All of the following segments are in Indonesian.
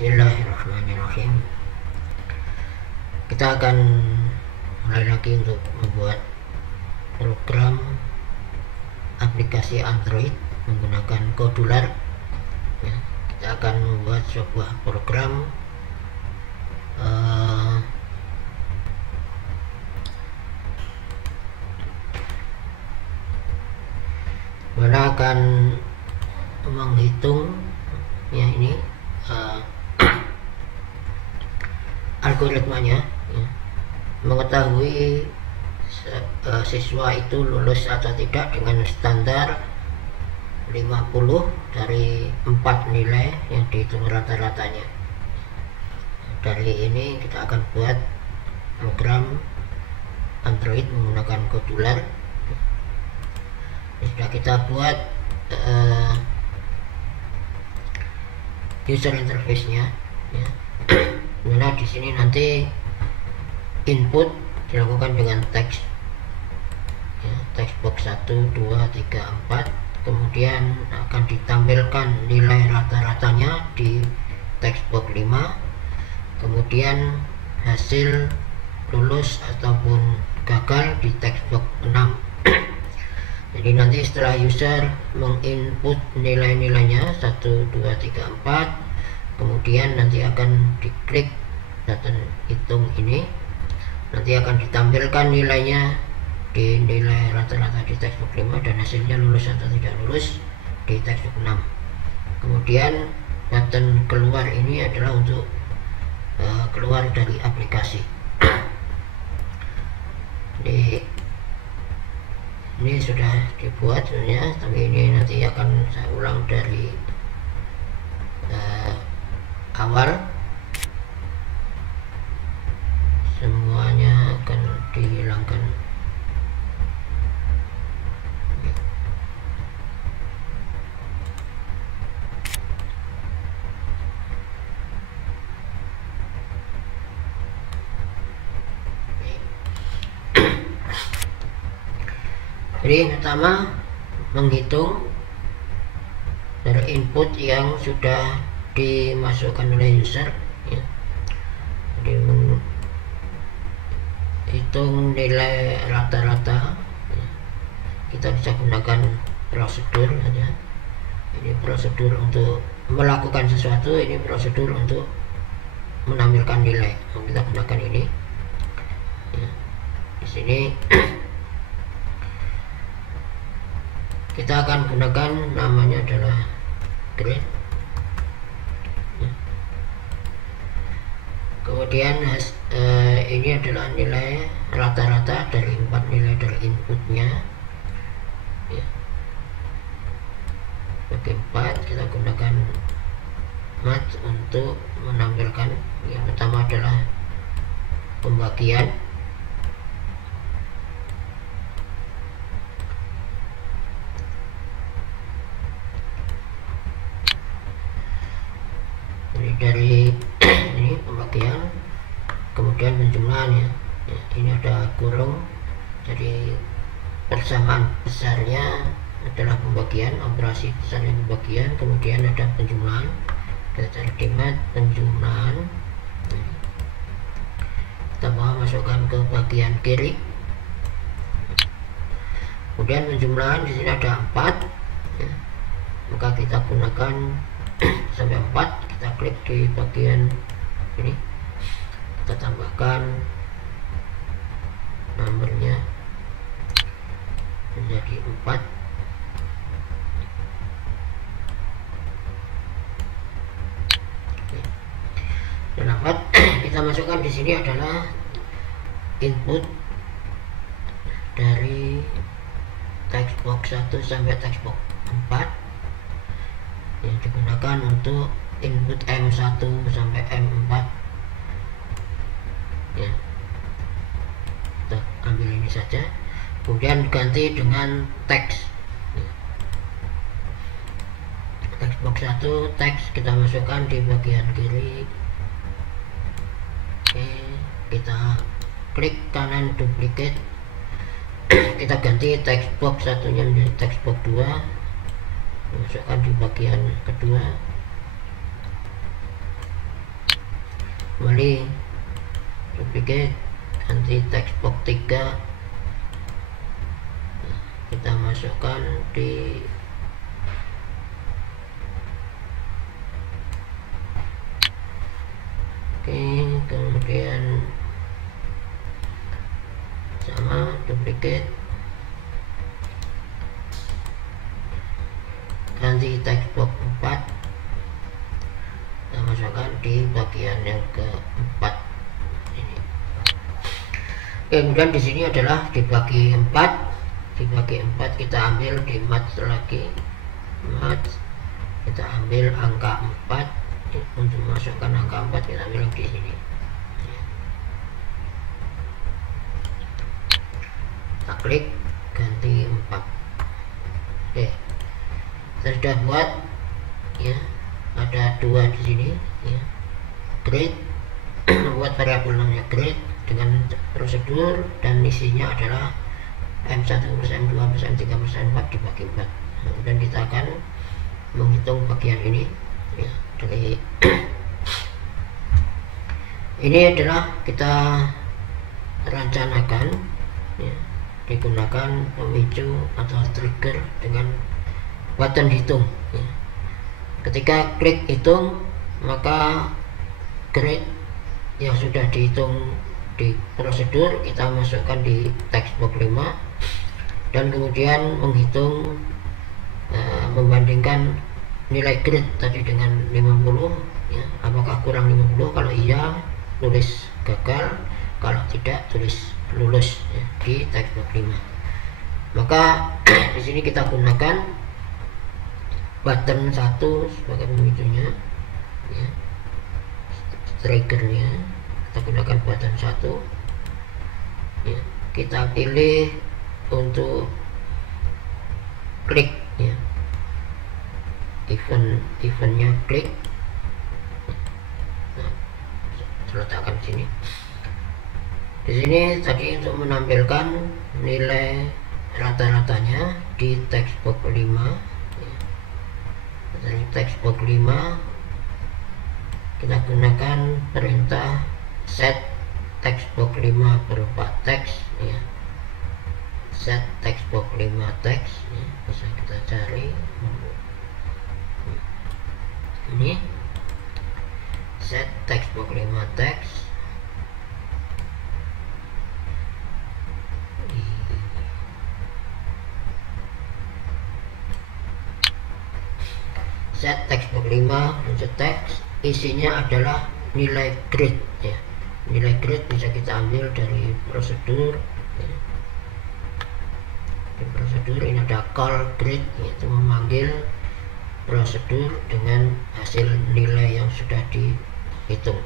Bismillahirrahmanirrahim. Kita akan mulai lagi untuk membuat program aplikasi Android menggunakan Kodular. Ya, kita akan membuat sebuah program mana akan menghitung ya ini algoritmanya ya, mengetahui siswa itu lulus atau tidak dengan standar 50 dari 4 nilai yang dihitung rata-ratanya. Dari ini kita akan buat program Android menggunakan Kodular. Sudah kita buat user interface-nya ya. Nah, di sini nanti input dilakukan dengan teks ya, teks box 1, 2, 3, 4, kemudian akan ditampilkan nilai rata-ratanya di teks box 5, kemudian hasil lulus ataupun gagal di teks box 6. Jadi nanti setelah user menginput nilai-nilainya 1, 2, 3, 4, kemudian nanti akan diklik button hitung ini, nanti akan ditampilkan nilainya di nilai rata-rata di textbook 5 dan hasilnya lulus atau tidak lulus di textbook 6. Kemudian button keluar ini adalah untuk keluar dari aplikasi. Ini sudah dibuat sebenarnya, tapi ini nanti akan saya ulang dari awal. Semuanya akan dihilangkan. Jadi pertama menghitung dari input yang sudah dimasukkan oleh user ya. Jadi menghitung nilai rata-rata ya. Kita bisa gunakan prosedur saja. Ini prosedur untuk melakukan sesuatu, ini prosedur untuk menampilkan nilai. Kita gunakan ini ya. Di sini kita akan gunakan namanya adalah grade ya. Kemudian ini adalah nilai rata-rata dari 4 nilai dari inputnya ya. Bagi 4 kita gunakan math untuk menampilkan. Yang pertama adalah pembagian. Dari ini pembagian, kemudian penjumlahan ya. Ini ada kurung, jadi persamaan besarnya adalah pembagian, operasi besarnya pembagian, kemudian ada penjumlahan. Kita cari di mat penjumlahan, kita mau masukkan ke bagian kiri, kemudian penjumlahan di sini ada 4 ya. Maka kita gunakan sampai 4, kita klik di bagian ini, kita tambahkan nomornya menjadi 4. Dan 4 kita masukkan di sini adalah input dari text box 1 sampai text box 4 yang digunakan untuk input M1 sampai M4 ya. Kita ambil ini saja, kemudian ganti dengan teks ya. Text box 1 teks kita masukkan di bagian kiri. Oke, kita klik kanan duplicate, kita ganti text box satunya menjadi text box 2, masukkan di bagian kedua. kembali, duplicate, ganti text box 3, kita masukkan di kemudian sama, duplicate, ganti text box 4, kita masukkan di bagian yang keempat ini. Kemudian di sini adalah dibagi 4, dibagi 4 kita ambil di match lagi, match, kita ambil angka 4. Untuk masukkan angka 4 kita ambil di sini, kita klik, ganti 4. Oke, kita sudah buat ya, ada 2 di sini ya, grade buat variabel namanya grade dengan prosedur, dan isinya adalah M1 plus M2 plus M3 plus M4 dibagi 4. Kemudian kita akan menghitung bagian ini ya, dari ini adalah kita rencanakan ya, digunakan pemicu atau trigger dengan button hitung ya. Ketika klik hitung, maka grade yang sudah dihitung di prosedur kita masukkan di text box 5, dan kemudian menghitung membandingkan nilai grade tadi dengan 50 ya, apakah kurang 50, kalau iya tulis gagal, kalau tidak tulis lulus ya, di text box 5. Maka di sini kita gunakan button 1 sebagai pemicunya ya, triggernya kita gunakan button 1 ya, kita pilih untuk klik ya, eventnya klik, nah, letakkan di sini. Di sini tadi untuk menampilkan nilai rata-ratanya di text box 5 ya. Dari text box 5 kita gunakan perintah set text box 5 berupa teks ya, set text box 5 teks ya. Bisa kita cari ini, set text box 5 teks, set text box 5 untuk teks, isinya adalah nilai grade ya. Nilai grade bisa kita ambil dari prosedur ya. Di prosedur ini ada call grade, yaitu memanggil prosedur dengan hasil nilai yang sudah dihitung.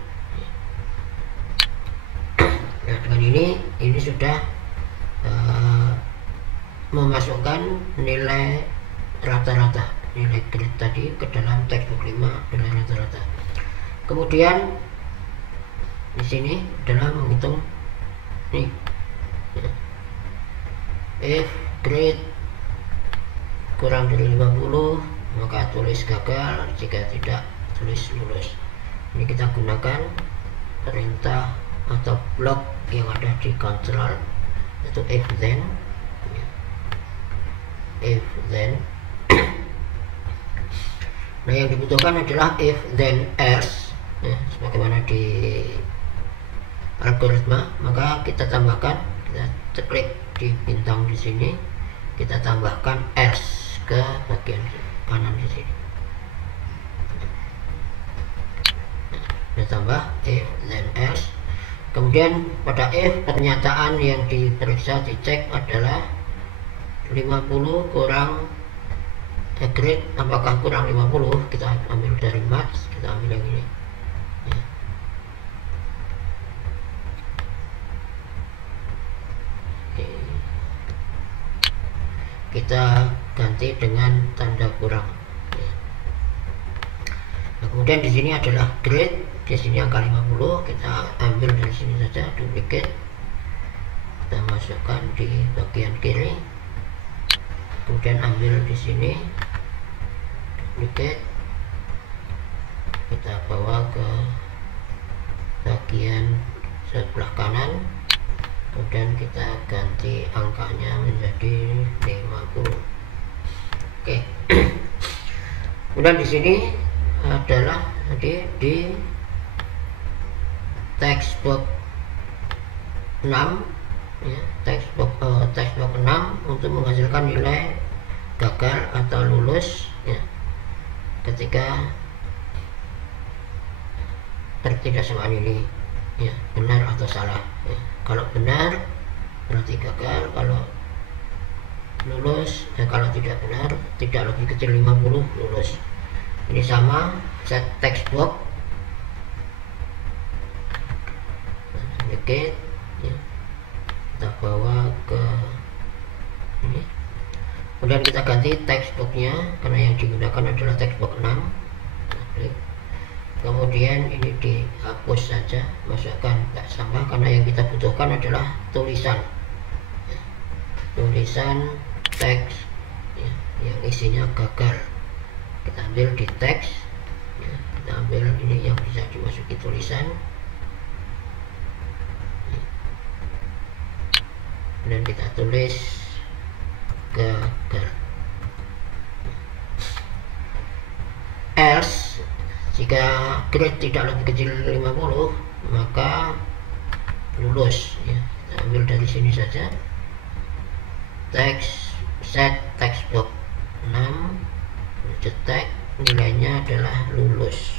Nah, dengan ini sudah memasukkan nilai rata-rata, nilai grade tadi ke dalam text box 5 nilai rata-rata. Kemudian di sini adalah menghitung nih ya. If grade kurang dari 50 maka tulis gagal, jika tidak tulis lulus. Ini kita gunakan perintah atau blok yang ada di kontrol, yaitu if then ya. If then nah, yang dibutuhkan adalah if then else ya, sebagaimana di algoritma. Maka kita tambahkan, kita klik di bintang di sini, kita tambahkan else ke bagian kanan di sini. Kita tambah if then else. Kemudian pada if, pernyataan yang diperiksa, dicek adalah 50 kurang grade, apakah kurang 50, kita ambil dari match, kita ambil yang ini ya. Kita ganti dengan tanda kurang ya. Nah, kemudian di sini adalah grade, di sini angka 50, kita ambil dari sini saja, duplicate, kita masukkan di bagian kiri, kemudian ambil di sini, duplicate, kita bawa ke bagian sebelah kanan, kemudian kita ganti angkanya menjadi 50. Oke. Kemudian di sini adalah di text box 6 ya, text box 6 untuk menghasilkan nilai gagal atau lulus ya, ketika ketidaksamaan ini ya, benar atau salah ya. Kalau benar berarti gagal, kalau lulus kalau tidak benar, tidak lebih kecil 50, lulus. Ini sama set text box sedikit ya, kita bawa ke ini, kemudian kita ganti text boxnya karena yang digunakan adalah text box 6. Kemudian ini dihapus saja, masukkan tidak sama karena yang kita butuhkan adalah tulisan ya, tulisan teks ya, yang isinya gagal. Kita ambil di teks ya, kita ambil ini yang bisa dimasuki tulisan ya, dan kita tulis gagal. Else jika grade tidak lebih kecil 50 maka lulus ya. Kita ambil dari sini saja, teks set text box 6, cetak, nilainya adalah lulus.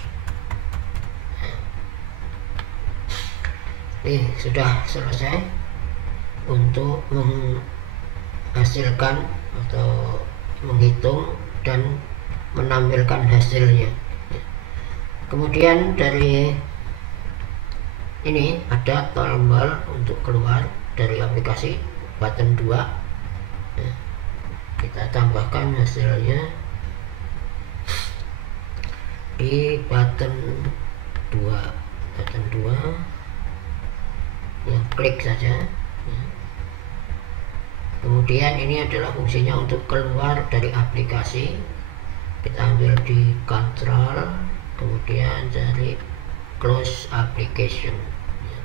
Ini sudah selesai untuk menghasilkan atau menghitung dan menampilkan hasilnya. Kemudian dari ini ada tombol untuk keluar dari aplikasi, button 2 ya, kita tambahkan hasilnya di button 2 ya, klik saja ya. Kemudian ini adalah fungsinya untuk keluar dari aplikasi, kita ambil di control, kemudian cari close application ya.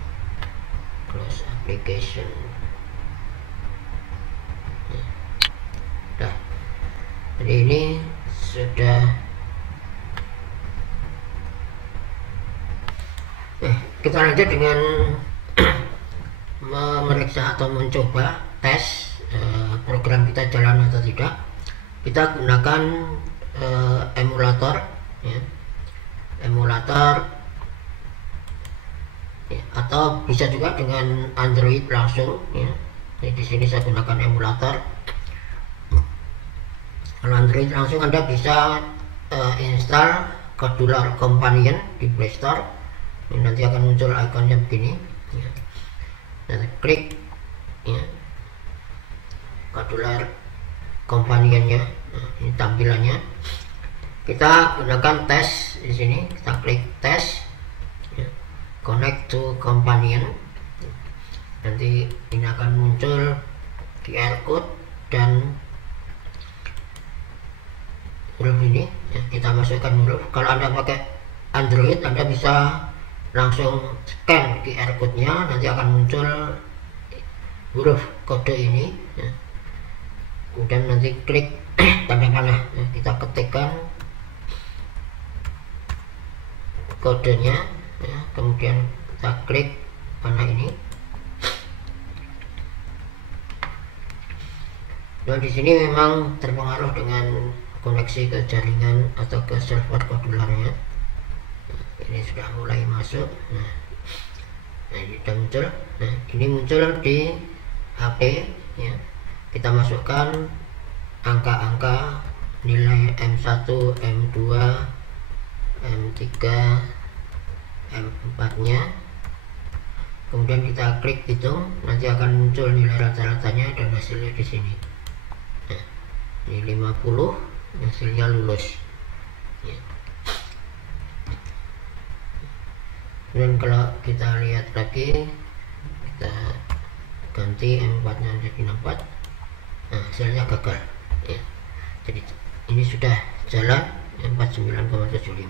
Close application ya. Nah, jadi ini sudah kita lanjut dengan memeriksa atau mencoba tes program kita jalan atau tidak. Kita gunakan emulator ya, emulator ya, atau bisa juga dengan Android langsung ya. Jadi di sini saya gunakan emulator. Kalau Android langsung Anda bisa install Modular Companion di Play Store. Ini nanti akan muncul ikonnya begini ya. Nanti klik ya, Modular Companionnya. Nah, ini tampilannya. Kita gunakan tes di sini, kita klik tes ya, connect to companion. Nanti ini akan muncul QR code dan huruf ini ya, kita masukkan huruf. Kalau Anda pakai Android, Anda bisa langsung scan QR code-nya, nanti akan muncul huruf kode ini ya. Kemudian nanti klik tanda panah ya, kita ketikkan kodenya ya, kemudian kita klik panah ini. Dan di sini memang terpengaruh dengan koneksi ke jaringan atau ke server modularnya. Ini sudah mulai masuk. Nah, ini sudah muncul. Nah, ini muncul di HP ya. Kita masukkan angka-angka nilai M1, M2, M3, M4 nya. Kemudian kita klik hitung, nanti akan muncul nilai rata-ratanya dan hasilnya di sini. Nah, ini 50, hasilnya lulus ya. Dan kalau kita lihat lagi, kita ganti M4 nya jadi 4, nah hasilnya gagal ya. Jadi ini sudah jalan 49,75.